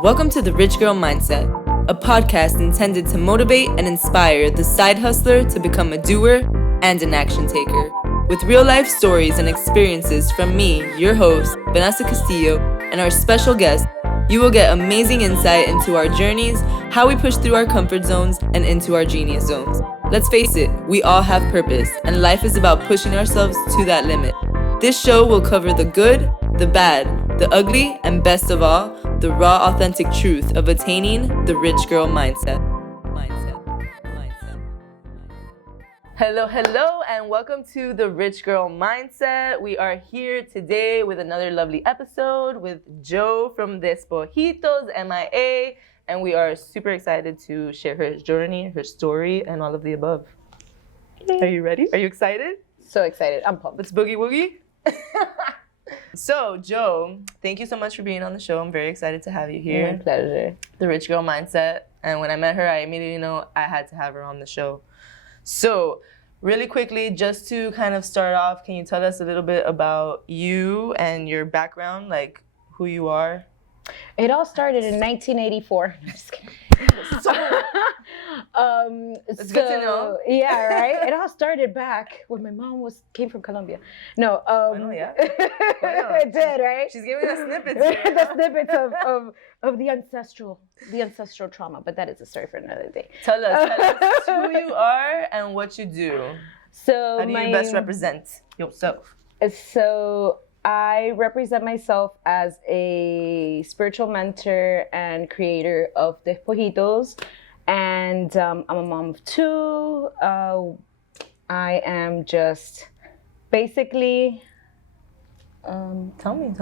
Welcome to the Rich Girl Mindset, a podcast intended to motivate and inspire the side hustler to become a doer and an action taker. With real-life stories and experiences from me, your host, Vanessa Castillo, and our special guest, you will get amazing insight into our journeys, how we push through our comfort zones, and into our genius zones. Let's face it, we all have purpose, and life is about pushing ourselves to that limit. This show will cover the good, the bad, the ugly, and best of all, the raw, authentic truth of attaining the rich girl mindset. Hello, and welcome to the Rich Girl Mindset. We are here today with another lovely episode with Jo from Despojitos, MIA, and we are super excited to share her journey, her story, and all of the above. Are you ready? Are you excited? So excited. I'm pumped. Let's boogie woogie. So, Jo, thank you so much for being on the show. I'm very excited to have you here. My pleasure. The Rich Girl Mindset. And when I met her, I immediately knew I had to have her on the show. So, really quickly, just to kind of start off, can you tell us a little bit about you and your background, like who you are? It all started in 1984. I'm just kidding. It's good to know. Yeah, right? It all started back when my mom came from Colombia. No. I know, yeah. It did, right? She's giving us snippets here. The snippets of the ancestral trauma, but that is a story for another day. Tell us who you are and what you do. So how do you best represent yourself? So I represent myself as a spiritual mentor and creator of Despojitos, and I'm a mom of two. I am just basically. Tell me.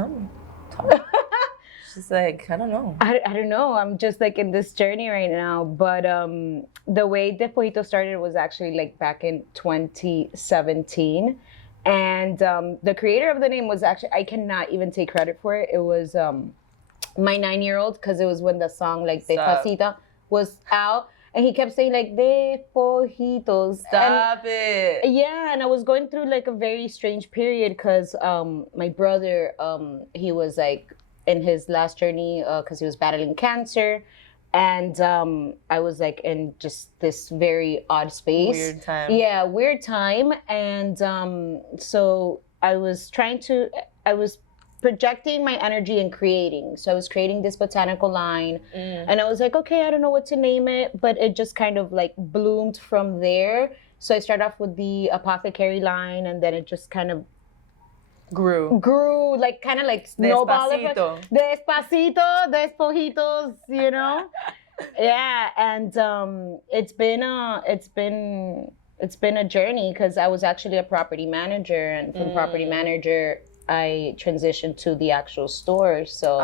She's like, I don't know. I don't know. I'm just like in this journey right now. But the way Despojitos started was actually like back in 2017. And the creator of the name was actually, I cannot even take credit for it. It was my 9-year-old, because it was when the song like Despacito was out. And he kept saying like, Despojitos. Stop it. Yeah, and I was going through like a very strange period because my brother, he was like in his last journey because he was battling cancer. And I was like in just this very odd space. Weird time. Yeah, weird time. And so I was projecting my energy and creating. So I was creating this botanical line. And I was like, okay, I don't know what to name it, but it just kind of like bloomed from there. So I started off with the apothecary line, and then it just kind of grew like kind of like snowball. Despacito, Despojitos, you know? Yeah, and it's been a journey, because I was actually a property manager, and from property manager I transitioned to the actual store. So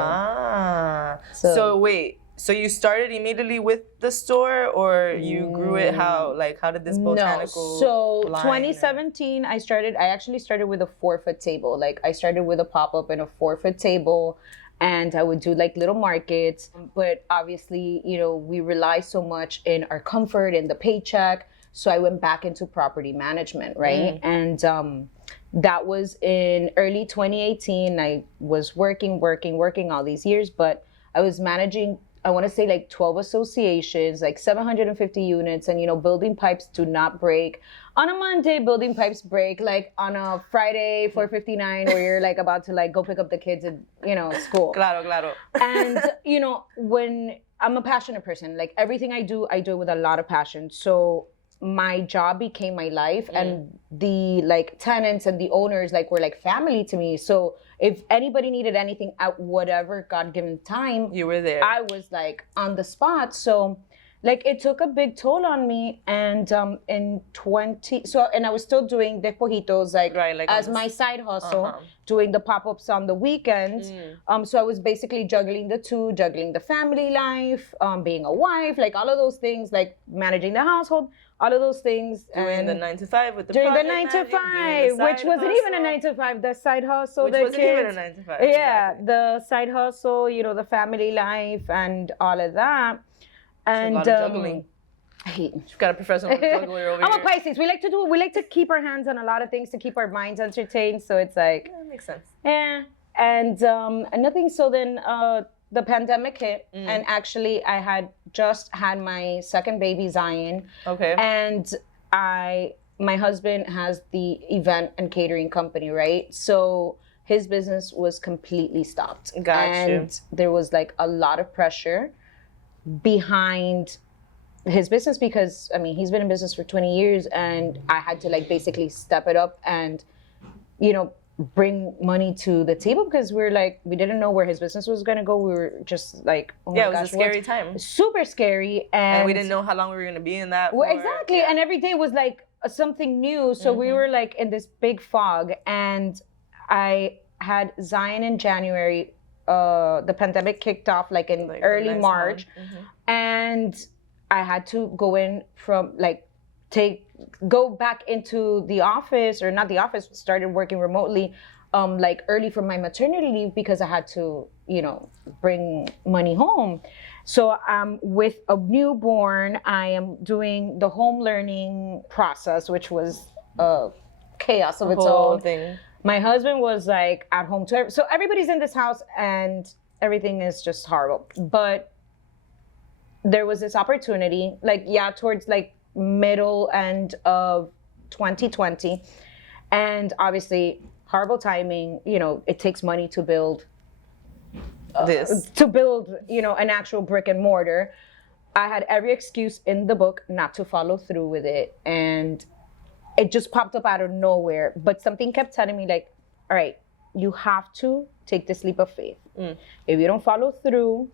so wait, so you started immediately with the store, or you grew it? How did this botanical line 2017 I actually started with a 4-foot table. Like I started with a pop-up and a 4-foot table, and I would do like little markets. But obviously, you know, we rely so much in our comfort and the paycheck, so I went back into property management, right? And that was in early 2018. I was working all these years, but I was managing, I want to say like 12 associations, like 750 units, and you know, building pipes do not break. On a Monday, building pipes break. Like on a Friday, 4:59, where you're like about to like go pick up the kids at, you know, school. Claro. And you know, when I'm a passionate person, like everything I do it with a lot of passion. So my job became my life, and the like tenants and the owners like were like family to me. So if anybody needed anything at whatever God-given time, you were there. I was like on the spot. So like it took a big toll on me. And and I was still doing Despojitos like as my side hustle, doing the pop-ups on the weekends. So I was basically juggling the family life, being a wife, like all of those things, like managing the household, all of those things. Doing the 9 to 5 with the doing the 9 to 5, which wasn't even a 9 to 5, the side hustle, the kids. Even a 9 to 5. Yeah, exactly. The side hustle, you know, the family life and all of that. And a lot of juggling. You've got a professional juggler over here. I'm a Pisces. We like to keep our hands on a lot of things to keep our minds entertained. So it's like, that makes sense. Yeah. And nothing. So then the pandemic hit, and actually I had just had my second baby, Zion. Okay. And my husband has the event and catering company, right? So his business was completely stopped. And there was like a lot of pressure behind his business because, I mean, he's been in business for 20 years and I had to like basically step it up and, you know, bring money to the table because we didn't know where his business was going to go. We were just like, oh my gosh. Yeah, it was a scary time. Super scary. And we didn't know how long we were going to be in that. Well, exactly. Yeah. And every day was like something new. So we were like in this big fog. And I had Zion in January. The pandemic kicked off like in early March. And I had to go in from go back into the office, or not the office, started working remotely like early from my maternity leave because I had to, you know, bring money home. So with a newborn, I am doing the home learning process, which was chaos of its own. Thing. My husband was like at home too. So everybody's in this house and everything is just horrible. But there was this opportunity, towards like middle end of 2020. And obviously horrible timing, you know, it takes money to build you know, an actual brick and mortar. I had every excuse in the book not to follow through with it. And it just popped up out of nowhere. But something kept telling me like, all right, you have to take this leap of faith. If you don't follow through,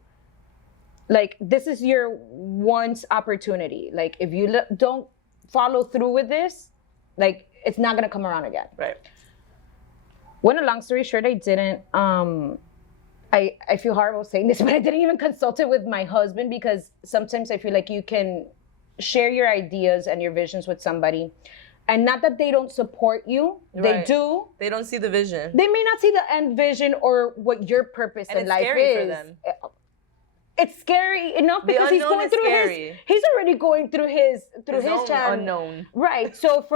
like, this is your once opportunity. Like, if you don't follow through with this, like, it's not gonna come around again. Right. When a long story short, I didn't, I feel horrible saying this, but I didn't even consult it with my husband because sometimes I feel like you can share your ideas and your visions with somebody. And not that they don't support you, they do. They don't see the vision. They may not see the end vision or what your purpose in life is. And it's scary for them. It's scary enough because he's going through he's already going through his channel. Unknown. Right. So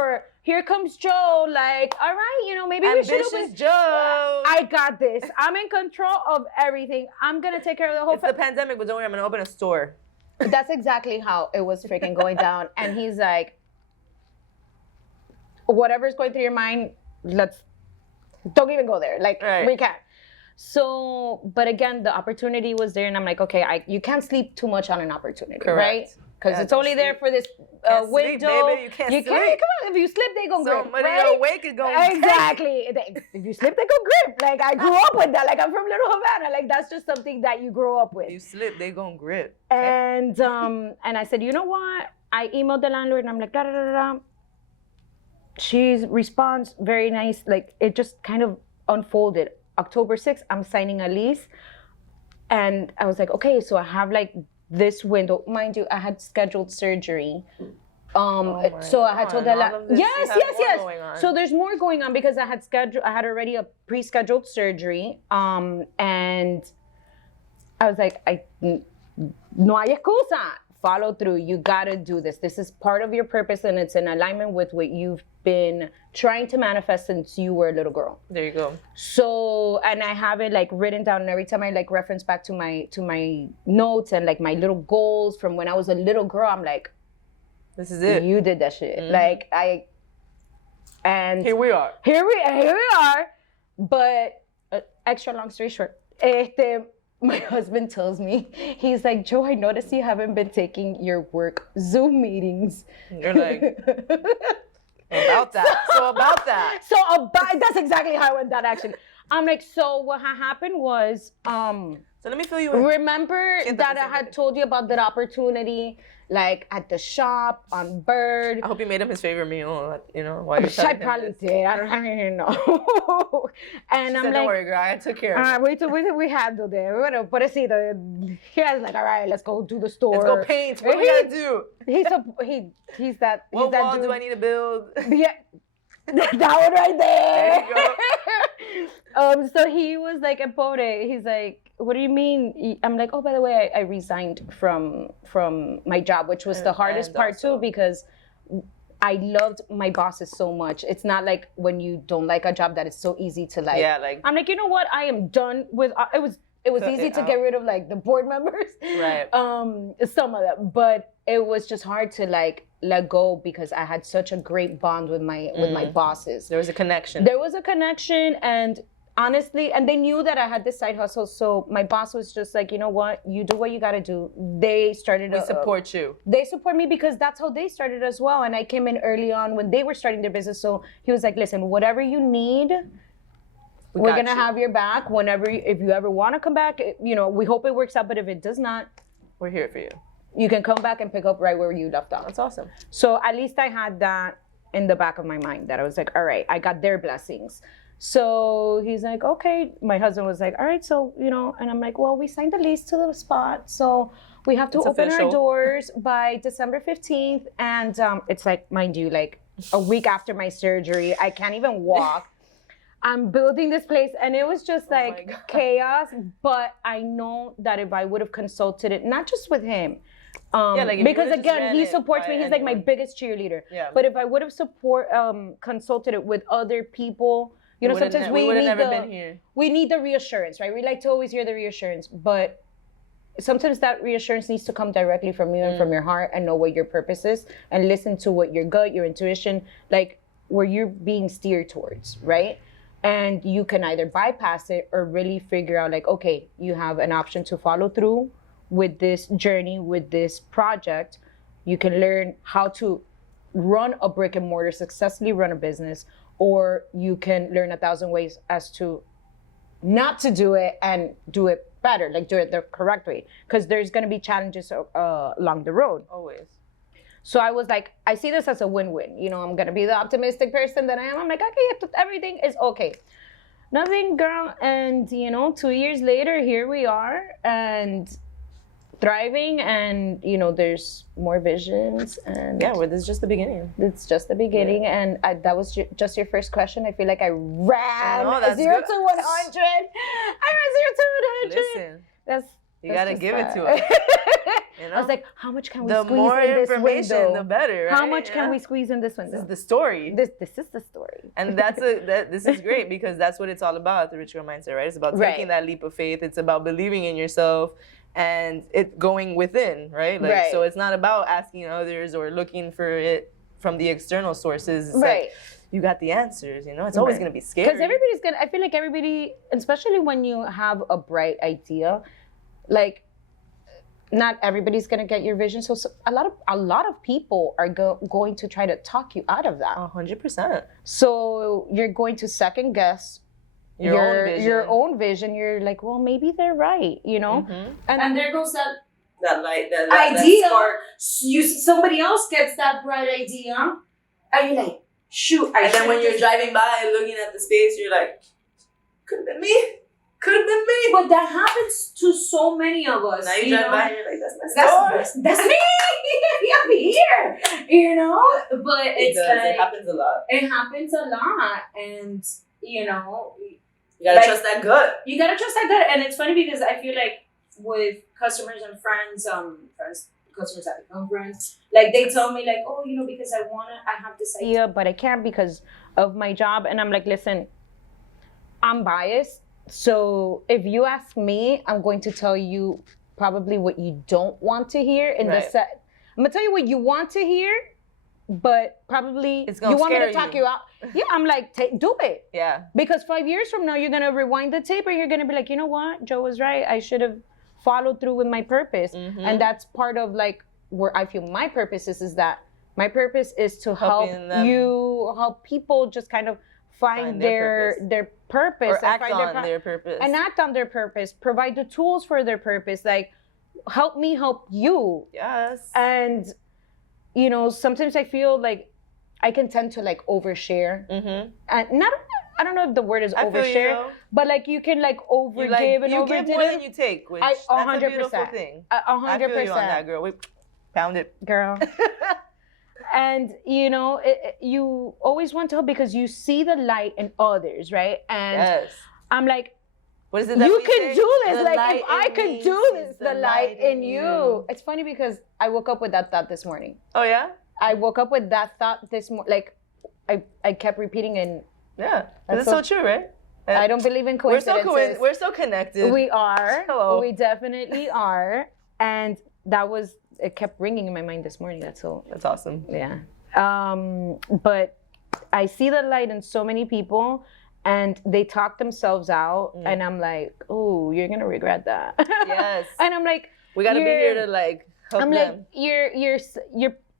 here comes Joe, like, all right, you know, maybe we should Ambitious Joe. I got this. I'm in control of everything. I'm gonna take care of the whole the pandemic, but don't worry, I'm gonna open a store. That's exactly how it was freaking going down. And he's like, whatever's going through your mind, don't even go there. Like, we can't. So, but again, the opportunity was there, and I'm like, okay, you can't sleep too much on an opportunity, right? Because it's only there for this window. Sleep, baby. You can't sleep. Come on, if you slip, they gon' grip. Somebody awake is going exactly. If you slip, they gon' grip. Like, I grew up with that. Like, I'm from Little Havana. Like, that's just something that you grow up with. If you slip, they gon' grip. And and I said, you know what? I emailed the landlord, and I'm like, da da da da. She responds very nice. Like, it just kind of unfolded. October 6th, I'm signing a lease. And I was like, okay, so I have like this window. Mind you, I had scheduled surgery. So I had told her, yes. So there's more going on because I had already a pre-scheduled surgery. And I was like, no hay excusa. Follow through. You gotta do this. This is part of your purpose, and it's in alignment with what you've been trying to manifest since you were a little girl. There you go. So, and I have it like written down, and every time I like reference back to my notes and like my little goals from when I was a little girl, I'm like, this is it. You did that shit. Like and here we are. Here we are. But extra long story short, my husband tells me, he's like, Joe, I noticed you haven't been taking your work Zoom meetings. You're like, about that. That's exactly how I went down, actually. I'm like, so what happened was, so let me fill you in. Remember that I had told you about that opportunity, like at the shop on Bird. I hope you made him his favorite meal, you know, while you're telling him. I probably did. I don't even know. And I'm like, don't worry, girl, I took care of it. Wait till we handled it. Bueno, but see, he was like, all right, let's go do the store. Let's go paint. What do we gotta do? He's that. What that wall dude. do I need to build? Yeah. That one right there. There you go. So he was like, Empore. He's like, what do you mean? I'm like, oh, by the way, I resigned from my job, which was the hardest part too, because I loved my bosses so much. It's not like when you don't like a job that it's so easy to like. Yeah, like. I'm like, you know what? I am done with. It was it was easy to get rid of like the board members. Right. Some of them. But it was just hard to like let go because I had such a great bond with my bosses. There was a connection. There was a connection, and honestly, and they knew that I had this side hustle. So my boss was just like, you know what, you do what you got to do. They started. We support you. They support me because that's how they started as well. And I came in early on when they were starting their business. So he was like, listen, whatever you need, we're going to have your back whenever, if you ever want to come back, you know, we hope it works out. But if it does not, we're here for you. You can come back and pick up right where you left off. That's awesome. So at least I had that in the back of my mind that I was like, all right, I got their blessings. So he's like, okay. My husband was like, all right, so, you know, and I'm like, well, we signed the lease to the spot. So we have to open our doors by December 15th. And it's like, mind you, like a week after my surgery, I can't even walk. I'm building this place, and it was just like chaos. But I know that if I would have consulted it, not just with him, because again, he supports me. He's like my biggest cheerleader. Yeah. But if I would have consulted it with other people, you know, sometimes we need the reassurance, right? We like to always hear the reassurance, but sometimes that reassurance needs to come directly from you and from your heart, and know what your purpose is, and listen to what your gut, your intuition, like where you're being steered towards, right? And you can either bypass it or really figure out like, okay, you have an option to follow through with this journey, with this project. You can learn how to run a brick and mortar, successfully run a business, or you can learn 1,000 ways as to not to do it and do it better, like do it the correct way. Because there's going to be challenges along the road. Always. So I was like, I see this as a win-win. You know, I'm going to be the optimistic person that I am. I'm like, okay, everything is okay. Nothing, girl. And, you know, 2 years later, here we are. And thriving, and you know, there's more visions, and well, this is just the beginning. It's just the beginning. And that was just your first question. I feel like I ran 0 to 100. I ran 0 to 100. Listen, you gotta give it to us. You know? I was like, how much can we squeeze in this window? The more information, the better, right? How much can we squeeze in this window? This is the story. This is the story. And this is great, because that's what it's all about, the Rich Girl Mindset, right? It's about taking that leap of faith. It's about believing in yourself, and it going within, right? Like, so it's not about asking others or looking for it from the external sources. It's like, you got the answers, you know? It's always going to be scary. Because I feel like everybody, especially when you have a bright idea, like, not everybody's going to get your vision. So a lot of people are going to try to talk you out of that. 100%. So you're going to second guess your own vision. You're like, well, maybe they're right, you know? Mm-hmm. And there goes that light, that idea. Somebody else gets that bright idea, and you're like, shoot. And then when you're driving by and looking at the space, you're like, could have been me. Could have been me. But that happens to so many of us. Now you drive by and you're like, that's me. I'm here. You know? But it happens a lot. It happens a lot. And, you know, you gotta trust that gut. You gotta trust that gut. And it's funny because I feel like with customers and friends, customers that become friends, like they tell me like, oh, you know, because I have this idea, but I can't because of my job. And I'm like, listen, I'm biased. So if you ask me, I'm going to tell you probably what you don't want to hear in the set. I'm gonna tell you what you want to hear, but probably you want me to talk you out. Yeah, I'm like, do it. Yeah. Because 5 years from now, you're gonna rewind the tape and you're gonna be like, you know what? Joe was right. I should have followed through with my purpose. Mm-hmm. And that's part of like where I feel my purpose is that my purpose is to help people just kind of find their purpose or act on their purpose. And act on their purpose. Provide the tools for their purpose. Like, help me help you. Yes. And, you know, sometimes I feel like I can tend to like overshare. Mm-hmm. And I don't know if the word is overshare, but like you can like overgive and overdo. You give more than you take, which that's a beautiful thing. 100%. I feel you on that, girl. We pound it. Girl. And, you know, you always want to help because you see the light in others, right? And I'm like, what is it you can do this. Like, if I could do this, the light in you. It's funny because I woke up with that thought this morning. Oh, yeah? I woke up with that thought this morning. Like, I kept repeating and... Yeah, that's so true, right? I don't believe in coincidences. We're so connected. We are. Hello. We definitely are. And it kept ringing in my mind this morning. That's awesome. Yeah. But I see the light in so many people, and they talk themselves out, and I'm like, oh, you're gonna regret that. Yes. And I'm like, we gotta be here to like help them. Like, you're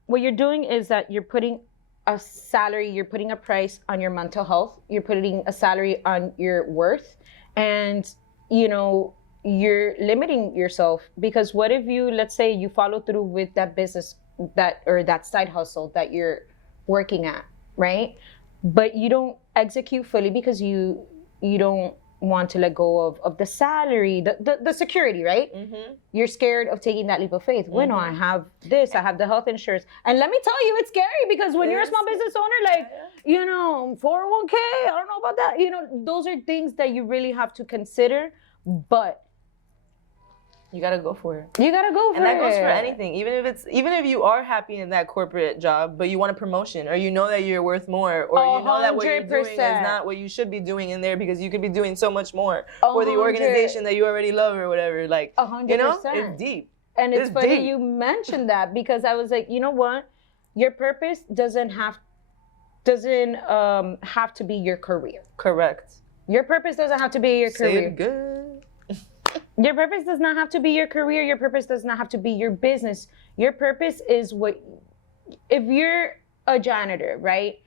what you're doing is that you're putting a salary, you're putting a price on your mental health, you're putting a salary on your worth, and you're limiting yourself. Because what if let's say you follow through with that business that side hustle that you're working at, right? But you don't execute fully because you don't want to let go of the salary, the security, right? Mm-hmm. You're scared of taking that leap of faith. Mm-hmm. Well, no, I have this, I have the health insurance. And let me tell you, it's scary because when you're a small business owner, like, 401k, I don't know about that. Those are things that you really have to consider, but you gotta go for it. You gotta go for it. And that goes for anything. Even if you are happy in that corporate job, but you want a promotion, or you know that you're worth more, or you know that what you're doing is not what you should be doing in there because you could be doing so much more for the organization that you already love or whatever. Like, 100%. It's deep. And it's funny you mentioned that, because I was like, you know what? Your purpose doesn't have to be your career. Correct. Your purpose doesn't have to be your career. Say it good. Your purpose does not have to be your career. Your purpose does not have to be your business. Your purpose is if you're a janitor, right?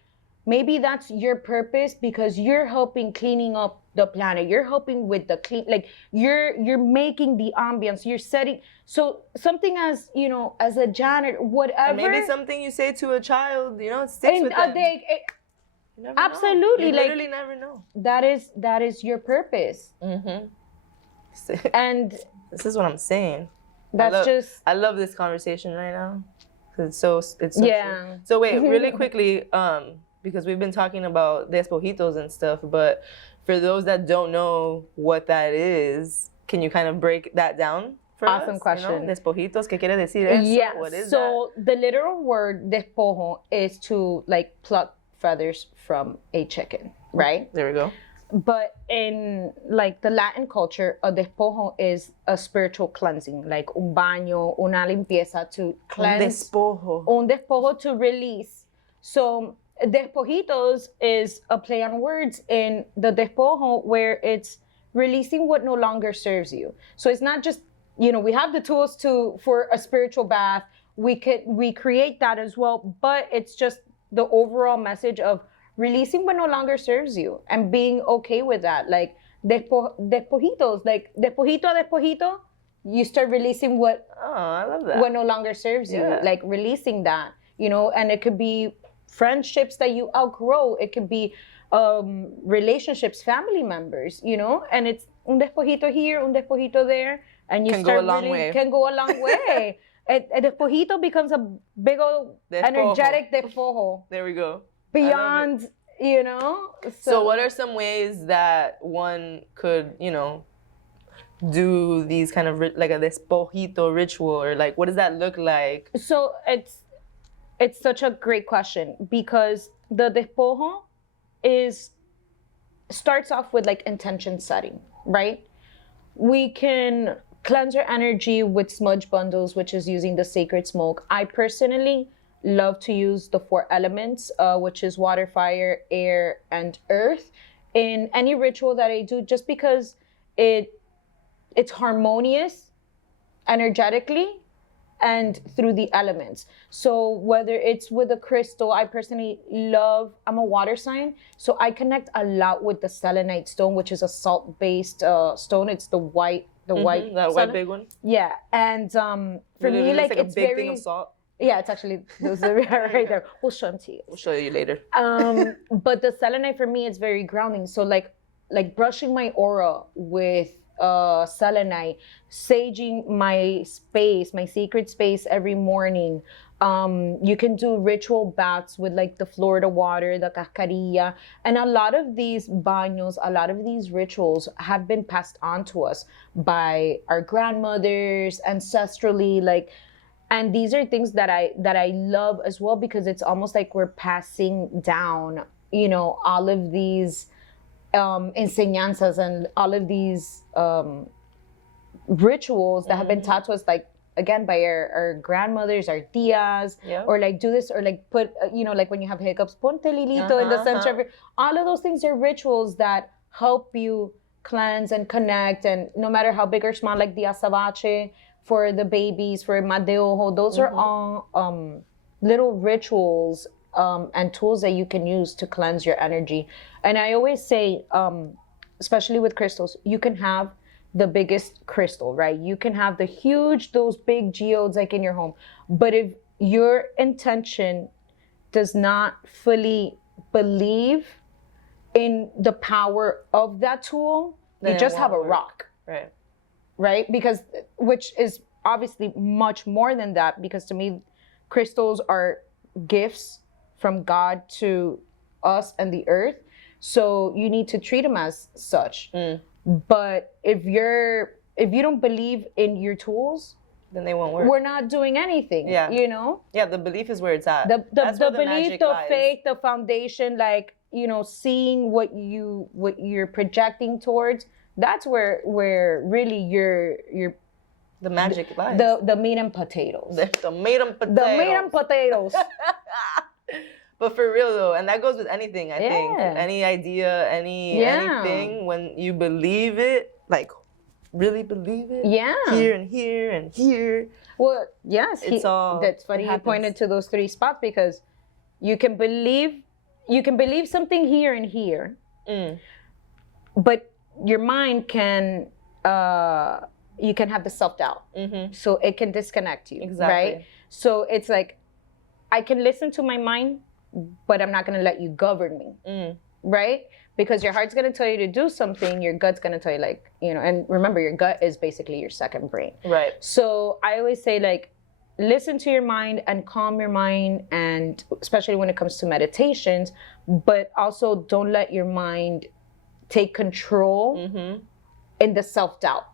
Maybe that's your purpose because you're helping cleaning up the planet. You're helping with the clean, like you're making the ambience. You're setting, so something as a janitor, whatever. And maybe something you say to a child, it sticks with them. Absolutely, you literally never know. That is your purpose. Mm-hmm. And this is what I'm saying. I love this conversation right now. It's so yeah. true. So wait, really quickly, because we've been talking about Despojitos and stuff, but for those that don't know what that is, can you kind of break that down for us? Awesome question. Despojitos, ¿qué quiere decir eso? Yeah. What is so that? The literal word despojo is to pluck feathers from a chicken, right? There we go. But in the Latin culture, a despojo is a spiritual cleansing, like un baño, una limpieza, to cleanse. Un despojo to release. So despojitos is a play on words in the despojo, where it's releasing what no longer serves you. So it's not just, we have the tools for a spiritual bath. We create that as well, but it's just the overall message of releasing what no longer serves you and being okay with that. Like despojitos, like despojito, you start releasing what I love that. What no longer serves you, like releasing that, and it could be friendships that you outgrow. It could be relationships, family members, and it's un despojito here, un despojito there, and you can go a long way. A despojito becomes a big old energetic despojo. There we go. Beyond, So what are some ways that one could, do these kind of like a despojito ritual, or like what does that look like? So it's such a great question, because the despojo starts off with intention setting, right? We can cleanse our energy with smudge bundles, which is using the sacred smoke. I personally love to use the 4 elements, which is water, fire, air, and earth, in any ritual that I do, just because it's harmonious energetically and through the elements. So whether it's with a crystal, I personally I'm a water sign, so I connect a lot with the selenite stone, which is a salt-based stone. It's the white, white big one. Yeah, and for me, it's a big very thing of salt. Yeah, it's actually those are right there. We'll show them to you. We'll show you later. But the selenite for me is very grounding. So like brushing my aura with selenite, saging my space, my sacred space every morning. You can do ritual baths with the Florida water, the cascarilla, and a lot of these baños, a lot of these rituals have been passed on to us by our grandmothers ancestrally, and these are things that I love as well, because it's almost like we're passing down, all of these enseñanzas and all of these rituals that have been taught to us, like, again, by our grandmothers, our tias, or like do this, or like put, like when you have hiccups, ponte lilito in the center of your, all of those things are rituals that help you cleanse and connect. And no matter how big or small, like the azabache for the babies, for madeojo, those are all little rituals and tools that you can use to cleanse your energy. And I always say, especially with crystals, you can have the biggest crystal, right? You can have those big geodes like in your home. But if your intention does not fully believe in the power of that tool, then you just have a rock. Right? Because, which is obviously much more than that, because to me, crystals are gifts from God to us and the earth. So you need to treat them as such. But if you don't believe in your tools, then they won't work. We're not doing anything. Yeah. Yeah, the belief is where it's at. The belief, the faith, the foundation, like, seeing what you're projecting towards, that's where really your the magic lies. The meat and potatoes. The meat and potatoes. The meat and potatoes. But for real though, and that goes with anything, I think. Any idea, anything, when you believe it, like really believe it. Here and here and here. Well, yes. That's funny you pointed to those 3 spots, because you can believe something here and here. But your mind can you can have the self-doubt. So it can disconnect you. Exactly. Right? So it's like, I can listen to my mind, but I'm not going to let you govern me, right? Because your heart's going to tell you to do something, your gut's going to tell you, like, and remember, your gut is basically your second brain. Right. So I always say, like, listen to your mind and calm your mind, and especially when it comes to meditations, but also don't let your mind take control in the self-doubt.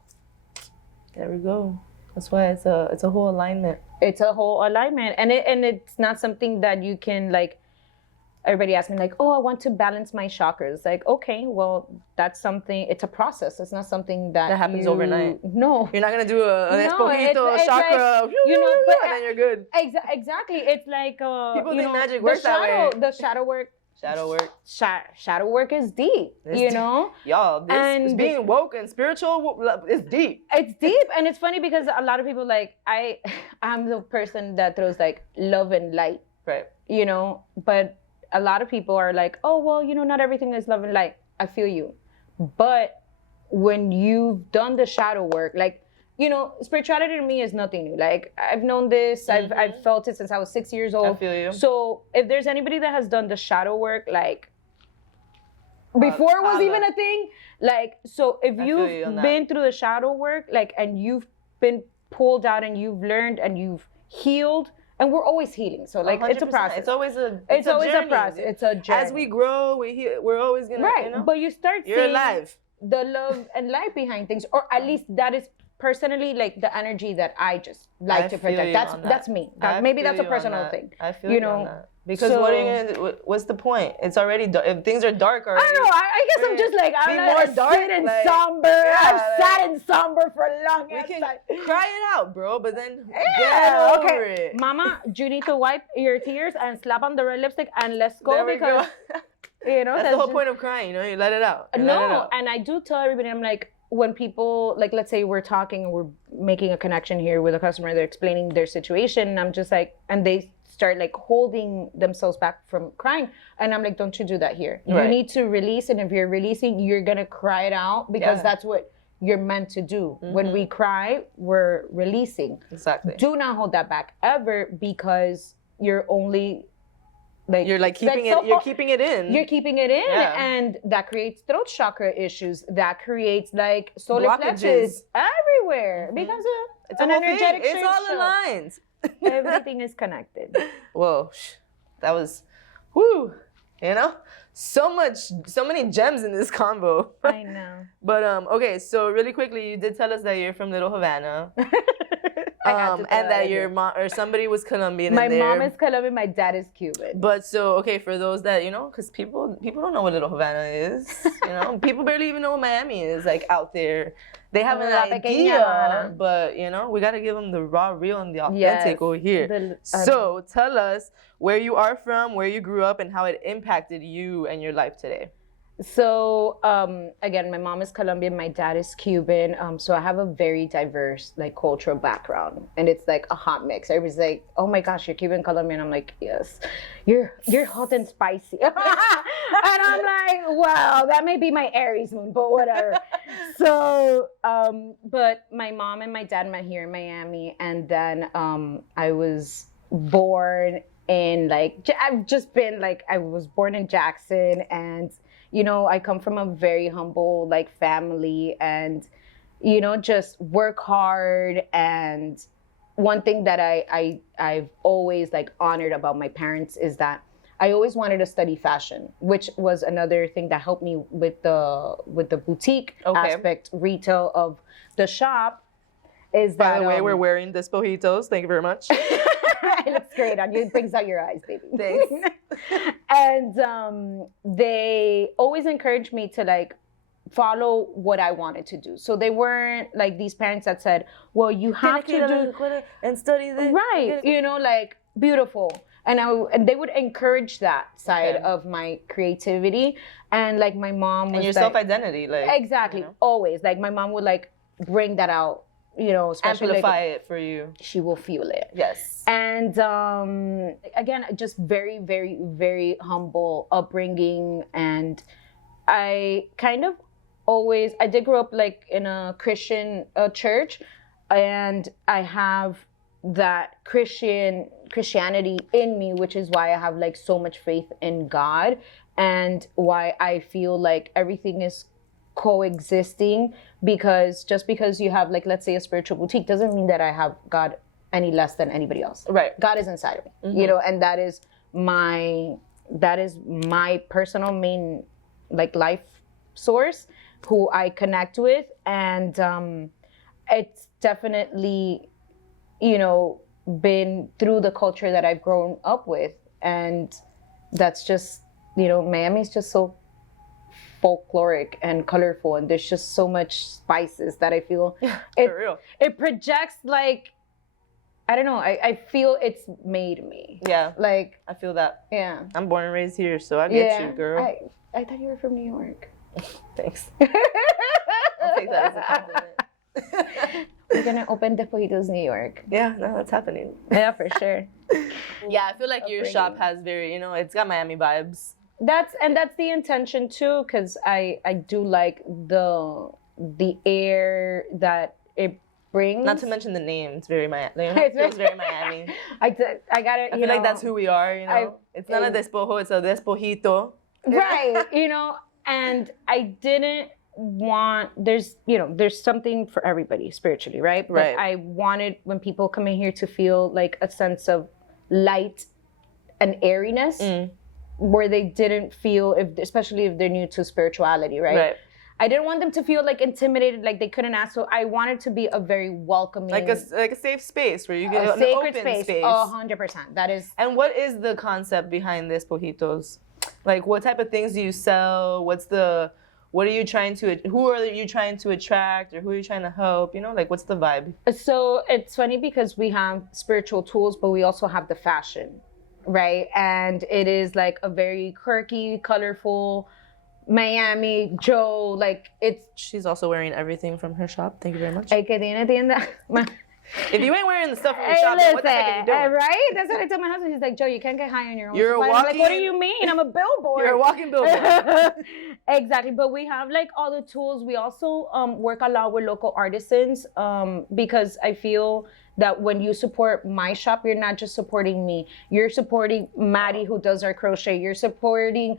There we go. That's why it's a whole alignment. It's a whole alignment, and it's not something that you can, like, everybody asks me, like, oh, I want to balance my chakras. Like, okay, well, that's something, it's a process. It's not something that happens overnight. No. You're not going to do a Despojito chakra, like, and then you're good. Exactly. It's like, people think magic works that way. The shadow work. Shadow work is deep, Y'all, this is being woke and spiritual is deep. It's deep, and it's funny because a lot of people, like, I'm the person that throws, like, love and light. Right. But a lot of people are like, oh, well, not everything is love and light. I feel you. But when you've done the shadow work, like, spirituality to me is nothing new. Like, I've known this, I've felt it since I was 6 years old. I feel you. So if there's anybody that has done the shadow work, like, before it was even a thing, like, so if you've been through the shadow work, like, and you've been pulled out and you've learned and you've healed, and we're always healing. So, like, 100%. It's a process. It's always a journey. Process. It's a journey. As we grow, we're always going to, right. But you start you're alive. The love and light behind things, or at least that is personally, like, the energy that I just like to project. That's me. Maybe that's a personal thing. I feel you on that. Because what are you gonna do? What's the point? It's already if things are dark already. I don't know. I guess I'm just like, I'm more dark and somber. I've sat in somber for long. We can cry it out, bro. But then get over it. Mama, you need to wipe your tears and slap on the red lipstick and let's go, there we because go. That's the whole point of crying. You let it out. And I do tell everybody, I'm like, when people, like, let's say we're talking and we're making a connection here with a customer, they're explaining their situation, and I'm just like, and they start, like, holding themselves back from crying, and I'm like, don't you do that here. Right. You need to release, and if you're releasing, you're gonna cry it out, because that's what you're meant to do. When we cry, we're releasing. Exactly. Do not hold that back ever, because you're only, like, you're like keeping it. You're keeping it in. You're keeping it in, and that creates throat chakra issues. That creates, like, solar plexus everywhere, because it's an energetic. It's all the lines. Everything is connected. Whoa, that was, whoo, so many gems in this combo. I know. But okay, so really quickly, you did tell us that you're from Little Havana. And that your mom or somebody was Colombian. My mom is Colombian. My dad is Cuban. But so okay, for those that because people don't know what Little Havana is. People barely even know what Miami is like out there. They have an idea, but we gotta give them the raw, real, and the authentic over here. So tell us where you are from, where you grew up, and how it impacted you and your life today. So again, my mom is Colombian, my dad is Cuban. So I have a very diverse cultural background, and it's like a hot mix. Everybody's like, "Oh my gosh, you're Cuban Colombian." I'm like, "Yes, you're hot and spicy," and I'm like, "Wow, that may be my Aries moon, but whatever." So, but my mom and my dad met here in Miami, and then I was born in I was born in Jackson, and I come from a very humble family, and just work hard. And one thing that I've always honored about my parents is that I always wanted to study fashion, which was another thing that helped me with the boutique aspect, retail of the shop. Is that, by the way, we're wearing Despojitos. Thank you very much. It looks great on you. It brings out your eyes, baby. Thanks. And they always encouraged me to follow what I wanted to do. So they weren't these parents that said, "Well, you have to do and study this." Right. Beautiful. And they would encourage that side of my creativity. And my mom was and your self-identity, exactly. Always my mom would bring that out. Especially amplify it for you. She will feel it. Yes. And again, just very, very, very humble upbringing. And I kind of I did grow up in a Christian church, and I have that Christianity in me, which is why I have so much faith in God, and why I feel everything is coexisting, because just because you have let's say a spiritual boutique doesn't mean that I have God any less than anybody else. Right. God is inside of me, and that is my personal main life source, who I connect with. And it's definitely been through the culture that I've grown up with, and that's just Miami's just so folkloric and colorful, and there's just so much spices that I feel it projects I don't know, I feel it's made me. Yeah, I feel that. Yeah, I'm born and raised here, so I get you, girl. I thought you were from New York. Thanks. I'll take that as a compliment. We're gonna open Despojitos New York. Yeah, no, that's happening. Yeah, for sure. Yeah, I feel your shop has very, it's got Miami vibes. That's the intention too, because I do the air that it brings. Not to mention the name, it's very Miami. It feels very Miami. I got it. I feel that's who we are. It's not a despojo, it's a despojito. Right. And I didn't want. There's something for everybody spiritually, right? But I wanted when people come in here to feel a sense of light and airiness. Where they didn't feel, especially if they're new to spirituality, right? I didn't want them to feel intimidated, they couldn't ask. So I wanted to be a very welcoming, a safe space where you get a an sacred open space. 100%. That is. And what is the concept behind Despojitos? What type of things do you sell? What are you trying to? Who are you trying to attract, or who are you trying to help? What's the vibe? So it's funny because we have spiritual tools, but we also have the fashion. Right, and it is a very quirky, colorful Miami Joe. She's also wearing everything from her shop. Thank you very much. Que tiene tienda. If you ain't wearing the stuff from your shop, then what the heck are you doing? Right? That's what I tell my husband. He's like, "Joe, you can't get high on your own." You're supply. walking. I'm what do you mean? I'm a billboard. You're a walking billboard. Exactly. But we have all the tools. We also work a lot with local artisans because I feel that when you support my shop, you're not just supporting me. You're supporting Maddie, who does our crochet. You're supporting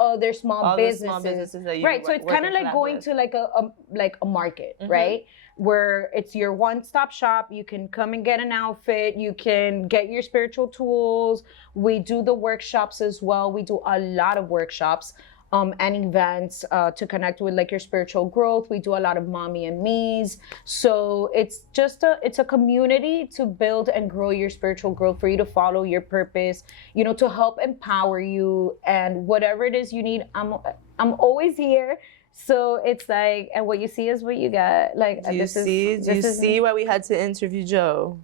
other small businesses. Small businesses that you right. So it's kind of going to a market, right? Where it's your one-stop shop. You can come and get an outfit. You can get your spiritual tools. We do the workshops as well. We do a lot of workshops. and events to connect with like your spiritual growth. We do a lot of mommy and me's. So it's just it's a community to build and grow your spiritual growth, for you to follow your purpose, you know, to help empower you, and whatever it is you need, I'm always here. So it's like, and what you see is what you get. Like, do you see why we had to interview Joe?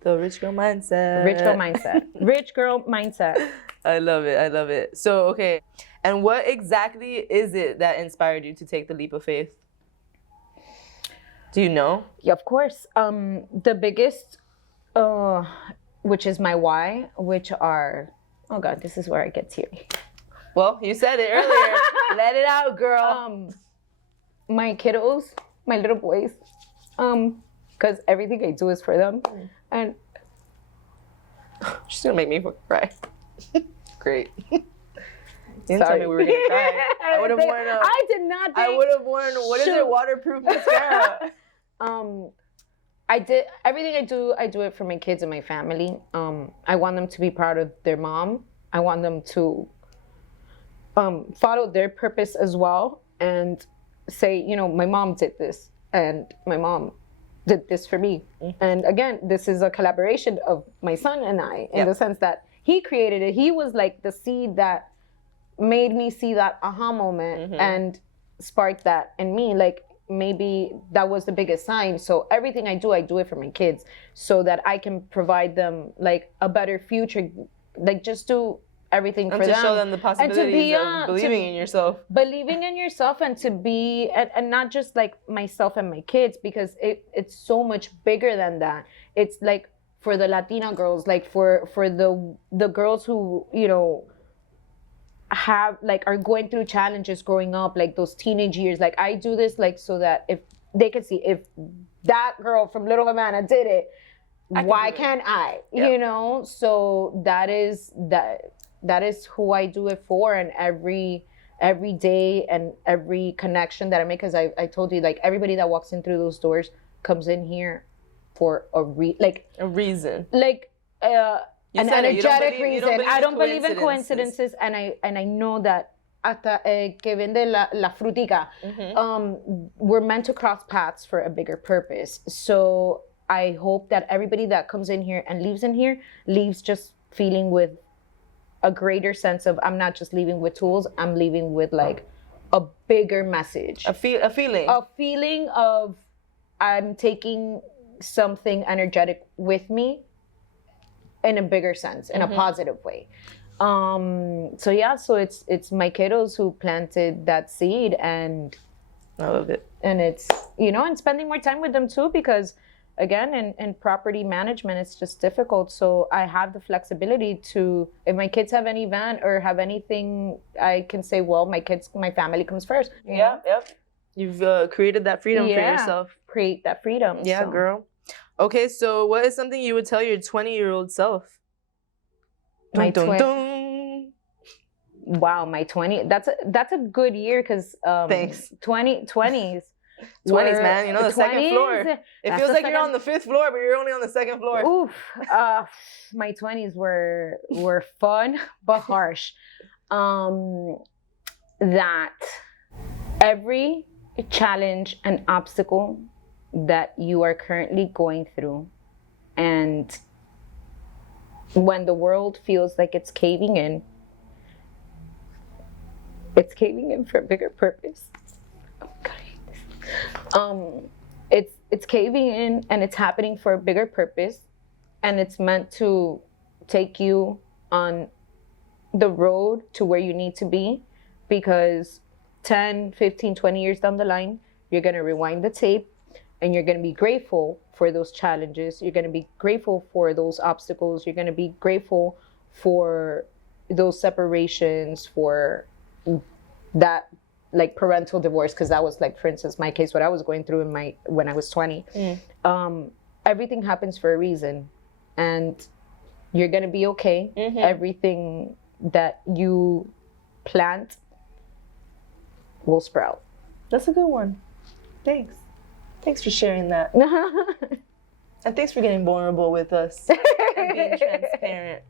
The rich girl mindset. Rich girl mindset. Rich girl mindset. I love it. I love it. So, okay. And what exactly is it that inspired you to take the leap of faith? Do you know? Yeah, of course. The biggest, which is my why, which are, oh God, this is where I get teary. Well, you said it earlier. Let it out, girl. My kiddos, my little boys, because everything I do is for them. And she's gonna make me cry. Great. You didn't tell me we were gonna cry. I would have worn I did not think. I would have worn, what is it, waterproof mascara? I did everything I do it for my kids and my family. I want them to be proud of their mom. I want them to follow their purpose as well, and say, you know, my mom did this, and my mom did this for me. And again, this is a collaboration of my son and I, in the sense that he created it. He was like the seed that made me see that aha moment and sparked that in me. Like, maybe that was the biggest sign. So everything I do it for my kids, so that I can provide them like a better future. Like, just do everything for them. And to show them the possibilities of believing in yourself. Believing in yourself, and to be, and not just like myself and my kids, because it's so much bigger than that. It's like for the Latina girls, like for the girls who, you know, have like, are going through challenges growing up, like those teenage years. Like, I do this like so that if they can see, if that girl from Little Havana did it, why can't I? Yep. You know? So that is who I do it for, and every day and every connection that I make, because I told you, like, everybody that walks in through those doors comes in here for a reason. Like an energetic reason. I don't believe in coincidences, and I know that hasta que vende la frutica, we're meant to cross paths for a bigger purpose. So I hope that everybody that comes in here and leaves in here leaves just feeling with a greater sense of, I'm not just leaving with tools, I'm leaving with like a bigger message. A feeling of, I'm taking something energetic with me in a bigger sense, in a positive way. So it's my kiddos who planted that seed, and I love it. And it's, you know, and spending more time with them too, because again, in property management, it's just difficult. So I have the flexibility to, if my kids have an event or have anything, I can say, well, my family comes first. Yeah, yep. You've created that freedom for yourself. Create that freedom. Yeah, girl. Okay, so what is something you would tell your 20-year-old self? Wow, my 20. That's a good year, because thanks. 20s. 20s, man, you know, the second floor. It feels like you're on the 5th floor, but you're only on the 2nd floor. Oof. My 20s were fun, but harsh. That every challenge and obstacle that you are currently going through, and when the world feels like it's caving in for a bigger purpose. It's caving in, and it's happening for a bigger purpose, and it's meant to take you on the road to where you need to be, because 10, 15, 20 years down the line, you're going to rewind the tape, and you're going to be grateful for those challenges. You're going to be grateful for those obstacles. You're going to be grateful for those separations, for that, like, parental divorce, because that was, like, for instance, my case, what I was going through when I was 20. Everything happens for a reason, and you're going to be okay. Everything that you plant will sprout. That's a good one. Thanks. Thanks for sharing that. And thanks for getting vulnerable with us and being transparent.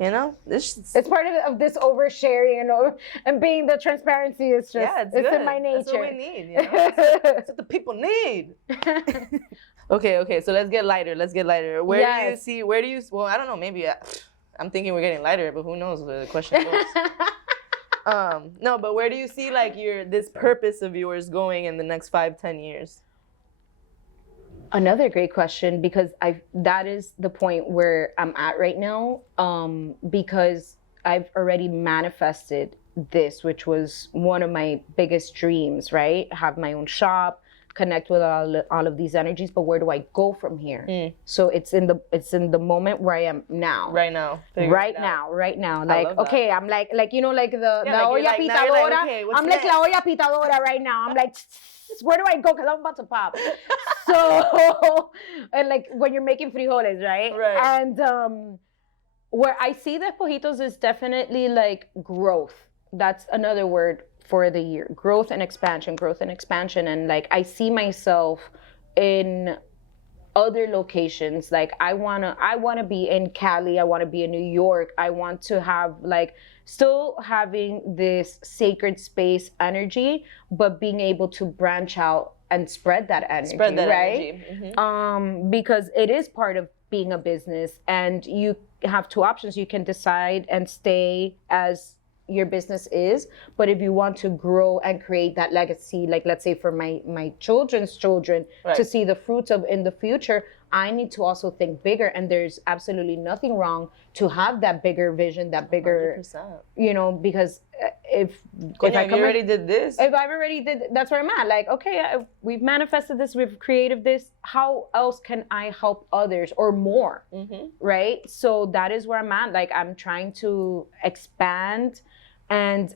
You know, it's part of this oversharing and being the transparency is just it's in my nature. That's what we need. You know? That's what the people need. Okay. So let's get lighter. Where do you see? Well, I don't know. Maybe I'm thinking we're getting lighter, but who knows where the question goes. No, but where do you see like this purpose of yours going in the next 5-10 years? Another great question, because that is the point where I'm at right now, because I've already manifested this, which was one of my biggest dreams, right? Have my own shop, connect with all of these energies, but where do I go from here? So it's in the moment where I am now. Right now. Like, okay, I'm like you know, like the olla pitadora. Like, okay, I'm next? Like la olla pitadora right now. I'm like, where do I go? Because I'm about to pop. So, and like when you're making frijoles, right? Right. And where I see Despojitos is definitely like growth. That's another word for the year. Growth and expansion. And like I see myself in other locations. Like I wanna be in Cali, I wanna be in New York. I want to have like still having this sacred space energy, but being able to branch out and spread that energy. Right? Mm-hmm. Because it is part of being a business, and you have two options. You can decide and stay as your business is, but if you want to grow and create that legacy, like let's say for my children's children, right, to see the fruits of in the future, I need to also think bigger. And there's absolutely nothing wrong to have that bigger vision, that bigger, 100%. You know, because if I've already did, that's where I'm at. Like, okay, we've manifested this, we've created this. How else can I help others or more? Mm-hmm. Right? So that is where I'm at. Like, I'm trying to expand. And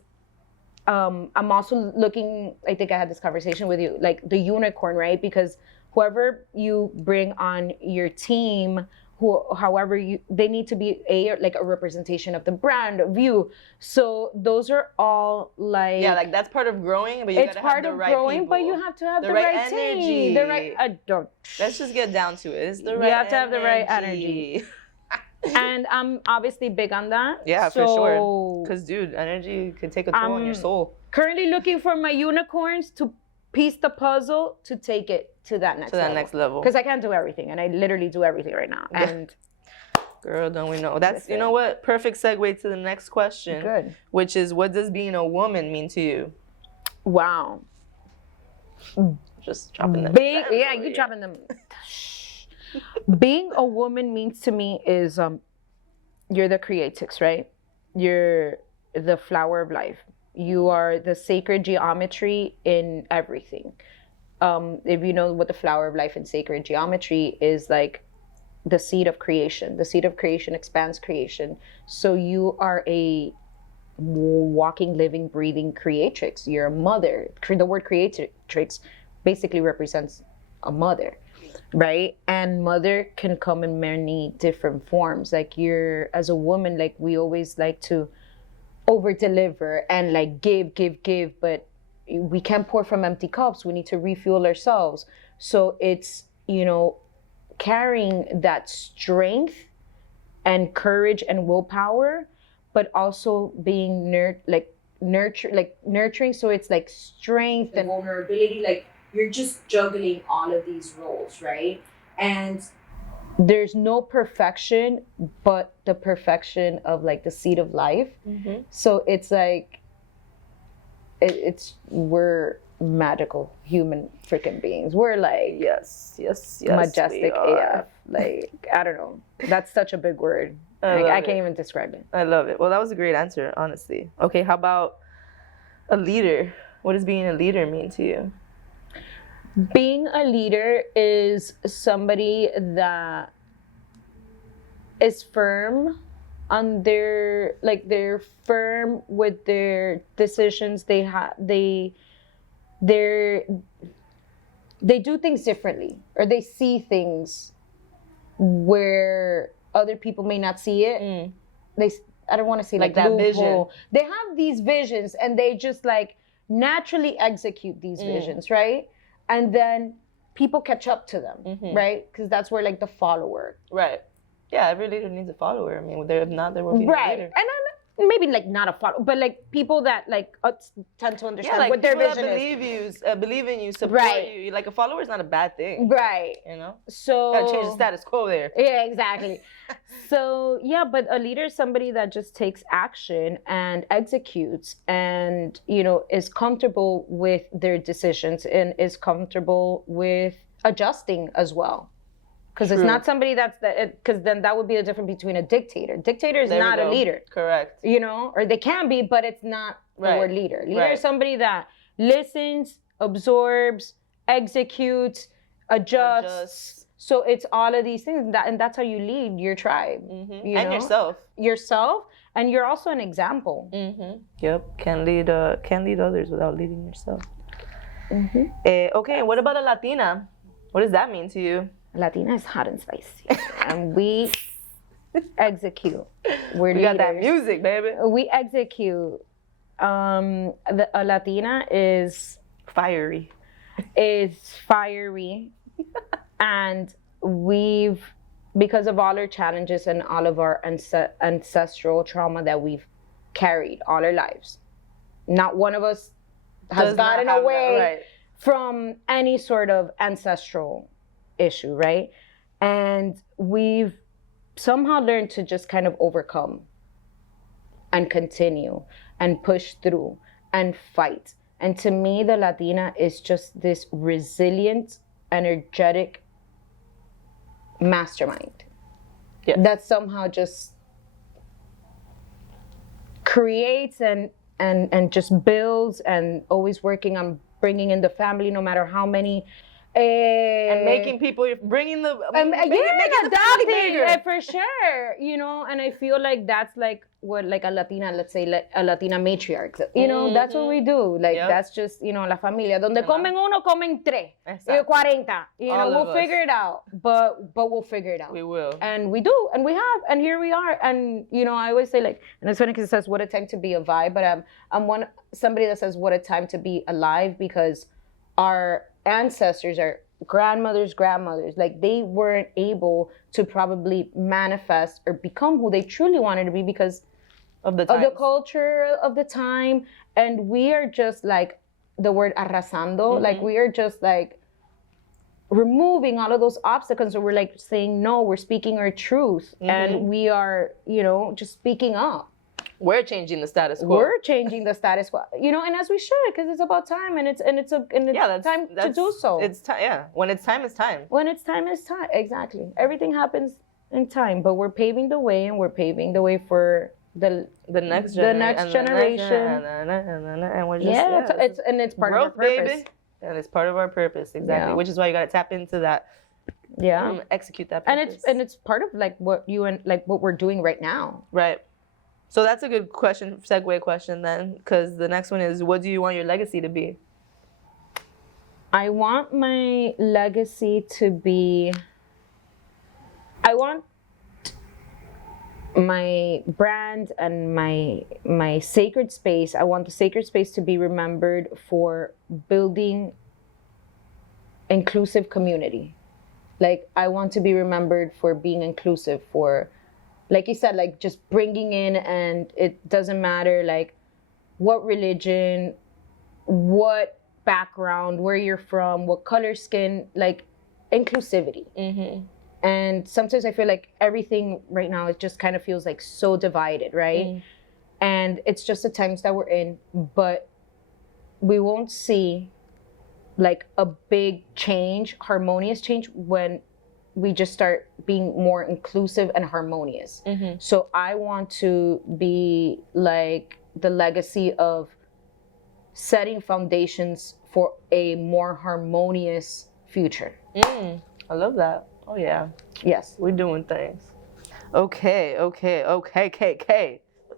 I'm also looking, I think I had this conversation with you, like the unicorn, right? Because whoever you bring on your team, they need to be like a representation of the brand, of you. So those are all like... Yeah, like that's part of growing, but you gotta have the right people. It's part of growing, but you have to have the right energy. Team. The right... Let's just get down to it. It's the right energy. You have to have the right energy. And I'm obviously big on that. Yeah, for sure. Because, dude, energy can take a toll on your soul. Currently looking for my unicorns to piece the puzzle to take it to that next level. Because I can't do everything, and I literally do everything right now. And girl, don't we know? That's, you know what? Perfect segue to the next question. Good. Which is, what does being a woman mean to you? Wow. Just dropping them. You dropping them. Being a woman means to me is you're the Creatrix, right? You're the flower of life. You are the sacred geometry in everything. If you know what the flower of life and sacred geometry is, like the seed of creation. The seed of creation expands creation. So you are a walking, living, breathing Creatrix. You're a mother. The word Creatrix basically represents a mother. Right? And mother can come in many different forms. Like as a woman, like we always like to over deliver and like give, but we can't pour from empty cups. We need to refuel ourselves. So it's, you know, carrying that strength and courage and willpower, but also being nurturing. So it's like strength and vulnerability, like you're just juggling all of these roles, right? And there's no perfection, but the perfection of like the seed of life. Mm-hmm. So it's like, we're magical human freaking beings. We're like, yes, majestic AF. Like, I don't know. That's such a big word. I can't even describe it. I love it. Well, that was a great answer, honestly. Okay, how about a leader? What does being a leader mean to you? Being a leader is somebody that is firm on they're firm with their decisions. They do things differently, or they see things where other people may not see it. I don't want to say like that vision. They have these visions and they just like naturally execute these visions, right? And then people catch up to them, right? Because that's where like the follower, right? Yeah, every leader needs a follower. I mean, if not, there will be no leader. And then maybe like not a follower, but like people that like tend to understand what their vision is. Believe in you, support you. Like a follower is not a bad thing. Right. You know? So gotta change the status quo there. Yeah, exactly. So yeah, but a leader is somebody that just takes action and executes and, you know, is comfortable with their decisions and is comfortable with adjusting as well. Because it's not somebody because then that would be the difference between a dictator. Dictator is not a leader. Correct. You know, or they can be, but it's not the word leader. Leader is somebody that listens, absorbs, executes, adjusts. So it's all of these things, and that's how you lead your tribe. Mm-hmm. You know? Yourself, and you're also an example. Mm-hmm. Yep, can't lead others without leading yourself. Mm-hmm. Okay, what about a Latina? What does that mean to you? Latina is hot and spicy, and we execute. We got that music, baby. We execute. A Latina is fiery, and because of all our challenges and all of our ancestral trauma that we've carried all our lives, not one of us has gotten away from any sort of ancestral issue, right? And we've somehow learned to just kind of overcome and continue and push through and fight. And to me, the Latina is just this resilient, energetic mastermind that somehow just creates and just builds and always working on bringing in the family, no matter how many. And making people, bringing the for sure, you know. And I feel like that's like what like a Latina, let's say a Latina matriarch, you know, that's what we do. Like that's just, you know, la familia, donde comen uno, comen tres, 40, you know. We'll figure it out, but we'll figure it out. We will, and we do, and we have, and here we are. And you know, I always say like, and it's funny because it says what a time to be a vibe, but I'm somebody that says what a time to be alive, because our ancestors, our grandmothers, like they weren't able to probably manifest or become who they truly wanted to be because of the culture of the time. And we are just like the word arrasando, like we are just like removing all of those obstacles. So we're like saying, no, we're speaking our truth, and we are, you know, just speaking up. We're changing the status quo. You know, and as we should, because it's about time, and it's time to do so. It's time, when it's time, it's time. When it's time, it's time. Exactly. Everything happens in time, but we're paving the way, and we're paving the way for the next generation. And we're just it's part of our purpose. Baby. And it's part of our purpose, exactly. Which is why you got to tap into that. Yeah. Execute that purpose. And it's part of like what we're doing right now. Right. So that's a good segue question then, because the next one is, what do you want your legacy to be? I want my legacy to be, I want my brand and my sacred space, I want the sacred space to be remembered for building inclusive community. Like, I want to be remembered for being inclusive, for, like you said, like just bringing in, and it doesn't matter like what religion, what background, where you're from, what color skin, like inclusivity. And sometimes I feel like everything right now, it just kind of feels like so divided, right? And it's just the times that we're in, but we won't see like a big change, harmonious change, when we just start being more inclusive and harmonious. So I want to be like the legacy of setting foundations for a more harmonious future. I love that. Oh yeah. Yes. We're doing things. Okay.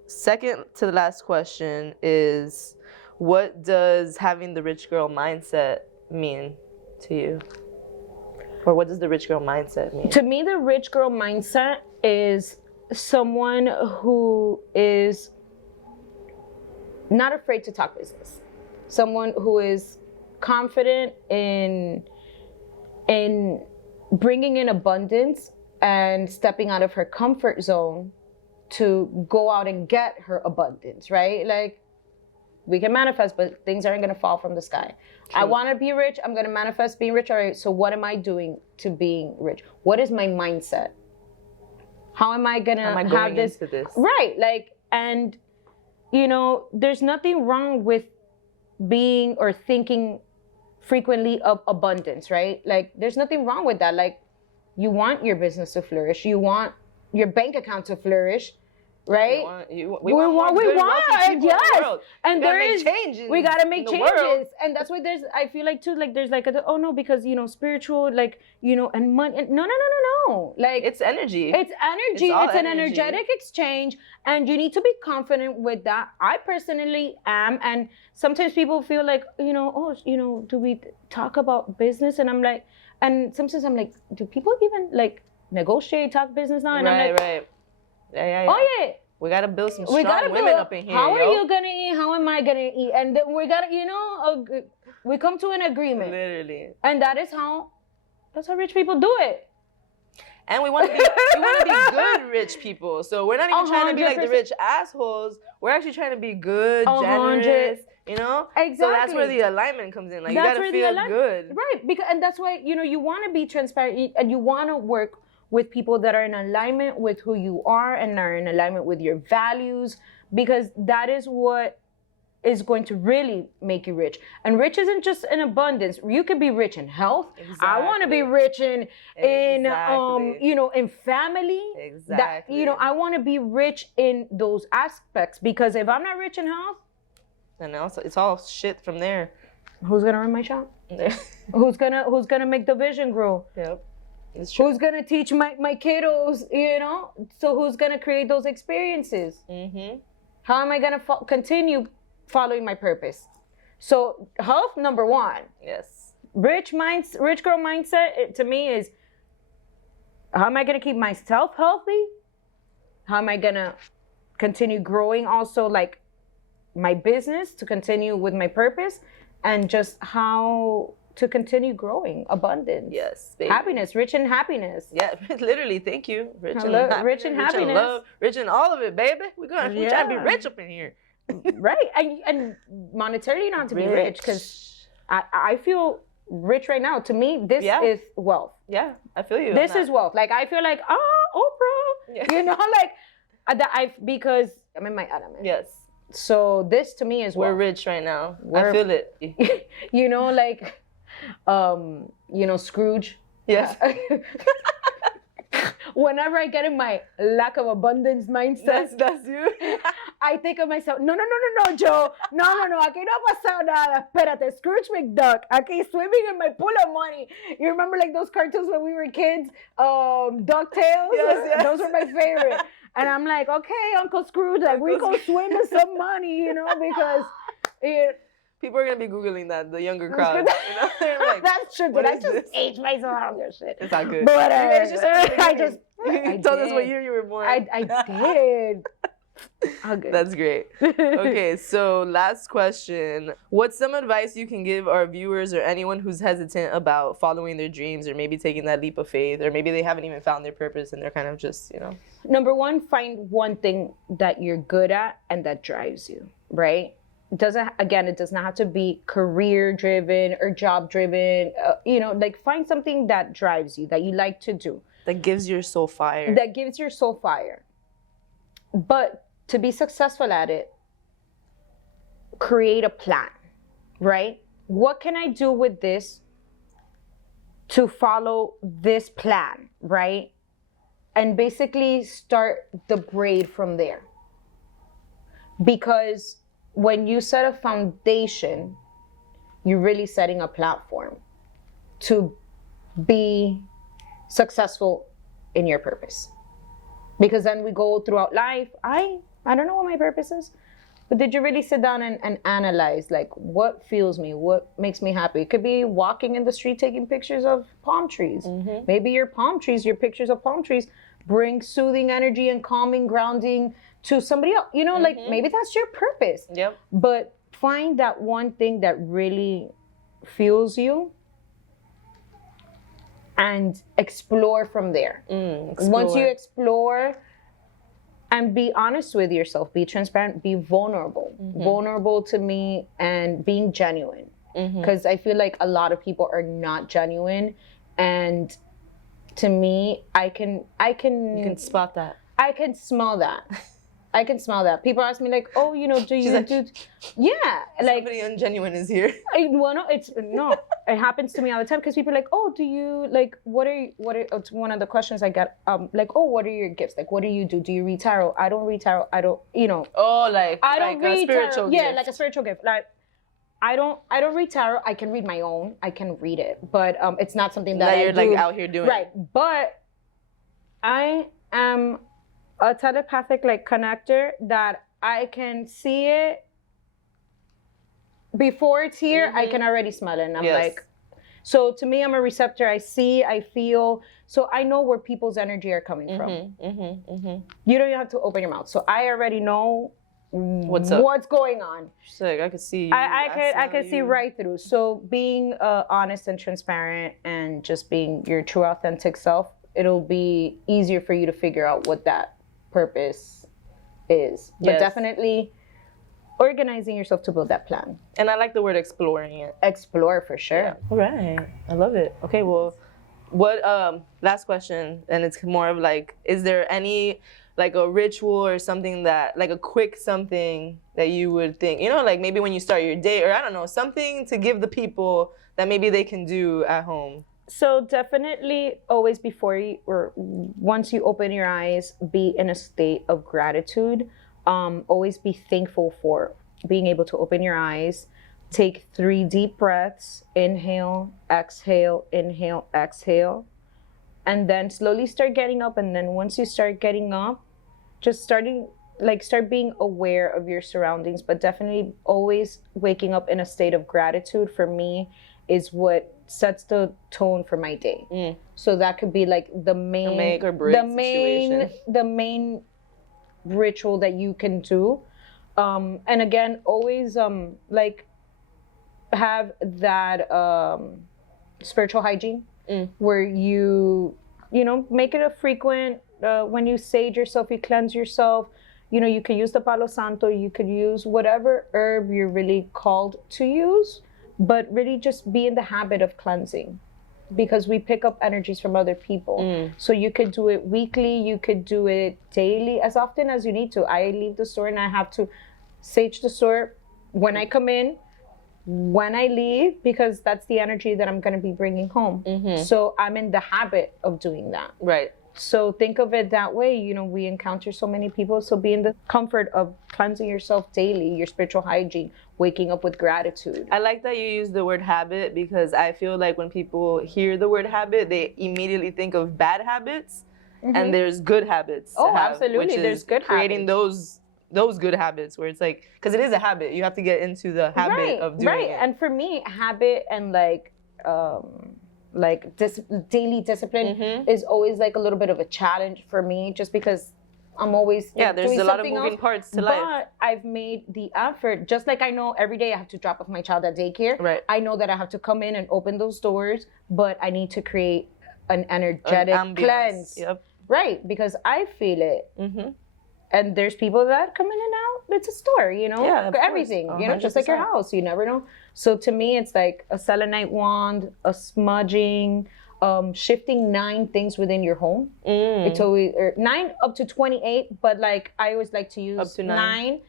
Second to the last question is, what does having the rich girl mindset mean to you? Or what does the rich girl mindset mean? To me, the rich girl mindset is someone who is not afraid to talk business. Someone who is confident in bringing in abundance and stepping out of her comfort zone to go out and get her abundance, right? Like, we can manifest, but things aren't going to fall from the sky. True. I want to be rich. I'm going to manifest being rich. All right, so what am I doing to being rich? What is my mindset? How am I going to have this? Into this? Right. Like, and, you know, there's nothing wrong with being or thinking frequently of abundance, right? Like, there's nothing wrong with that. Like, you want your business to flourish. You want your bank account to flourish. Right? We want yes. And there is changes. We gotta make changes, and that's why I feel like too, like there's like oh no, because you know spiritual, like you know, and money. And no. Like it's energy. It's energy. It's an energetic exchange, and you need to be confident with that. I personally am, and sometimes people feel like do we talk about business? And I'm like, and sometimes I'm like, do people even like negotiate, talk business now? And I'm like, right. Yeah. Oh yeah. We gotta build some strong women up in here. How are you gonna eat? How am I gonna eat? And then we gotta, we come to an agreement. Literally. And that's how rich people do it. And we want to be good rich people. So we're not even trying to be like the rich assholes. We're actually trying to be good, generous. You know. Exactly. So that's where the alignment comes in. Like that's you gotta feel good. Right. And that's why you want to be transparent and you want to work with people that are in alignment with who you are and are in alignment with your values, because that is what is going to really make you rich. And rich isn't just in abundance. You could be rich in health. Exactly. I want to be rich in in family. Exactly. I want to be rich in those aspects, because if I'm not rich in health, then also it's all shit from there. Who's gonna run my shop? Who's gonna make the vision grow? Yep. Who's gonna teach my kiddos, So who's gonna create those experiences? Mm-hmm. How am I gonna continue following my purpose? So health, number one. Yes. Rich girl mindset to me is, how am I gonna keep myself healthy? How am I gonna continue growing also, like my business, to continue with my purpose, and just how to continue growing abundance. Yes, baby. Happiness, rich in happiness. Yeah, literally, thank you. Rich in happiness. Rich in love, rich in all of it, baby. We're trying to be rich up in here. Right, and monetarily, not to be rich, because I feel rich right now. To me, this is wealth. Yeah, I feel you. This is wealth. Like, I feel like, Oprah. Yeah. Because I'm in my element. Yes. So this to me is wealth. We're rich right now. I feel it. Scrooge. Yes. Whenever I get in my lack of abundance mindset, that's you. I think of myself, no, Joe. No, aquí no ha pasado nada. Espérate, Scrooge McDuck. Aquí swimming in my pool of money. You remember like those cartoons when we were kids? DuckTales? Yes. Those were my favorite. And I'm like, okay, Uncle Scrooge, like we go swim in some money, because people are gonna be Googling that, the younger crowd. They're like, that's true. Did I just age myself on your shit? It's not good. But I told us what year you were born. I did. Okay. That's great. Okay, so last question. What's some advice you can give our viewers or anyone who's hesitant about following their dreams, or maybe taking that leap of faith, or maybe they haven't even found their purpose and they're kind of just, Number one, find one thing that you're good at and that drives you, right? It does not have to be career driven or job driven. Find something that drives you, that you like to do. That gives your soul fire. But to be successful at it, create a plan, right? What can I do with this to follow this plan, right? And basically start the braid from there. Because when you set a foundation, you're really setting a platform to be successful in your purpose. Because then we go throughout life, I don't know what my purpose is, but did you really sit down and analyze, like, what fuels me, what makes me happy? It could be walking in the street taking pictures of palm trees. Mm-hmm. Maybe your pictures of palm trees bring soothing energy and calming, grounding to somebody else. Like, maybe that's your purpose. Yep. But find that one thing that really fuels you and explore from there. Once you explore and be honest with yourself, be transparent, be vulnerable. Vulnerable to me and being genuine. Because I feel like a lot of people are not genuine, and to me, I can You can spot that. I can smell that. I can smell that. People ask me like, "Oh, you know, do you do?" Yeah, like somebody ungenuine is here. No, it happens to me all the time because people are like, "Oh, do you like what are?" It's one of the questions I get. Like, "Oh, what are your gifts? Like, what do you do? Do you read tarot? I don't read tarot. I don't, you know." Oh, like I don't read a spiritual tarot. gift. Yeah, like a spiritual gift. Like, I don't read tarot. I can read my own. I can read it, but it's not something that you're do. like out here doing. Right, but I am a telepathic like connector that I can see it before it's here. I can already smell it, and I'm like, so to me, I'm a receptor. I see, I feel, so I know where people's energy are coming from. You don't even have to open your mouth, so I already know what's going on. She's like, I can see you. I can see right through. So being honest and transparent and just being your true authentic self, it'll be easier for you to figure out what that purpose is. But definitely organizing yourself to build that plan. And I like the word exploring it. Explore for sure. Yeah. All right. I love it. Okay, well, what last question, and it's more of like, is there any like a ritual or something that, like a quick something that you would think, you know, like maybe when you start your day, or I don't know, something to give the people that maybe they can do at home? So definitely always before you, or once you open your eyes, be in a state of gratitude. Always be thankful for being able to open your eyes. Take 3 deep breaths. Inhale, exhale, inhale, exhale. And then slowly start getting up. And then once you start getting up, just start being aware of your surroundings, but definitely always waking up in a state of gratitude for me is what sets the tone for my day. So that could be like the main make or break situation. The main ritual that you can do. And again, always like have that spiritual hygiene where you know, make it a frequent, when you sage yourself, you cleanse yourself. You know, you could use the Palo Santo, you could use whatever herb you're really called to use, but really just be in the habit of cleansing, because we pick up energies from other people. So you could do it weekly, you could do it daily, as often as you need to. I leave the store and I have to sage the store when I come in, when I leave, because that's the energy that I'm going to be bringing home. So I'm in the habit of doing that. Right. So think of it that way. You know, we encounter so many people. So be in the comfort of cleansing yourself daily, your spiritual hygiene, waking up with gratitude. I like that you use the word habit, because I feel like when people hear the word habit, they immediately think of bad habits, and there's good habits. Oh, absolutely. There's good creating habits. those good habits where it's like, because it is a habit, you have to get into the habit of doing it. And for me, habit and daily discipline is always like a little bit of a challenge for me, just because I'm always there's doing a lot of moving else, parts to life. But I've made the effort, just like I know every day I have to drop off my child at daycare. Right. I know that I have to come in and open those doors, but I need to create an energetic cleanse. Right, because I feel it. And there's people that come in and out. It's a store, you know, everything, you know, just like your house. You never know. So to me, it's like a selenite wand, a smudging, shifting 9 things within your home. It's always 9 up to 28, but like I always like to use up to 9.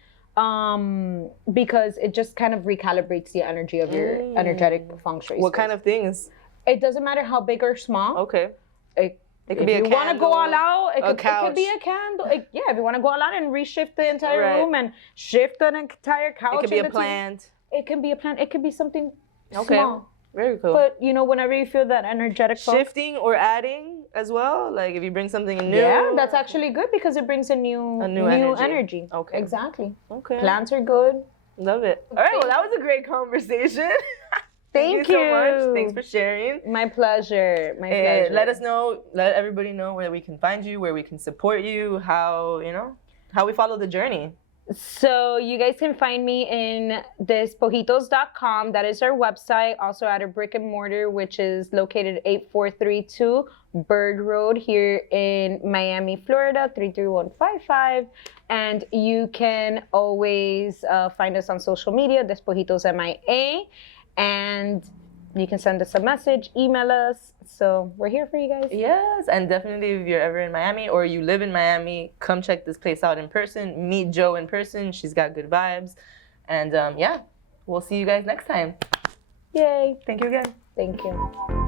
Because it just kind of recalibrates the energy of your energetic feng shui. What kind of things? It doesn't matter how big or small. Okay. It could be a candle. If you want to go all out, it could be a candle. If you want to go all out and reshift the entire room and shift an entire couch. It could be a plant. It can be a plant. It could be something small. Very cool. But, you know, whenever you feel that energetic shifting or adding as well, like if you bring something new. Yeah, that's actually good, because it brings a new energy. Okay. Exactly. Okay. Plants are good. Love it. All right, well, that was a great conversation. Thank you so much. Thanks for sharing. My pleasure. My pleasure. Let everybody know where we can find you, where we can support you, how we follow the journey. So you guys can find me in Despojitos.com. That is our website. Also at a brick and mortar, which is located 8432 Bird Road here in Miami, Florida, 33155. And you can always find us on social media, DespojitosMIA. And you can send us a message, email us. So we're here for you guys. Yes, and definitely if you're ever in Miami or you live in Miami, come check this place out in person. Meet Jo in person. She's got good vibes. And yeah, we'll see you guys next time. Yay. Thank you again. Thank you.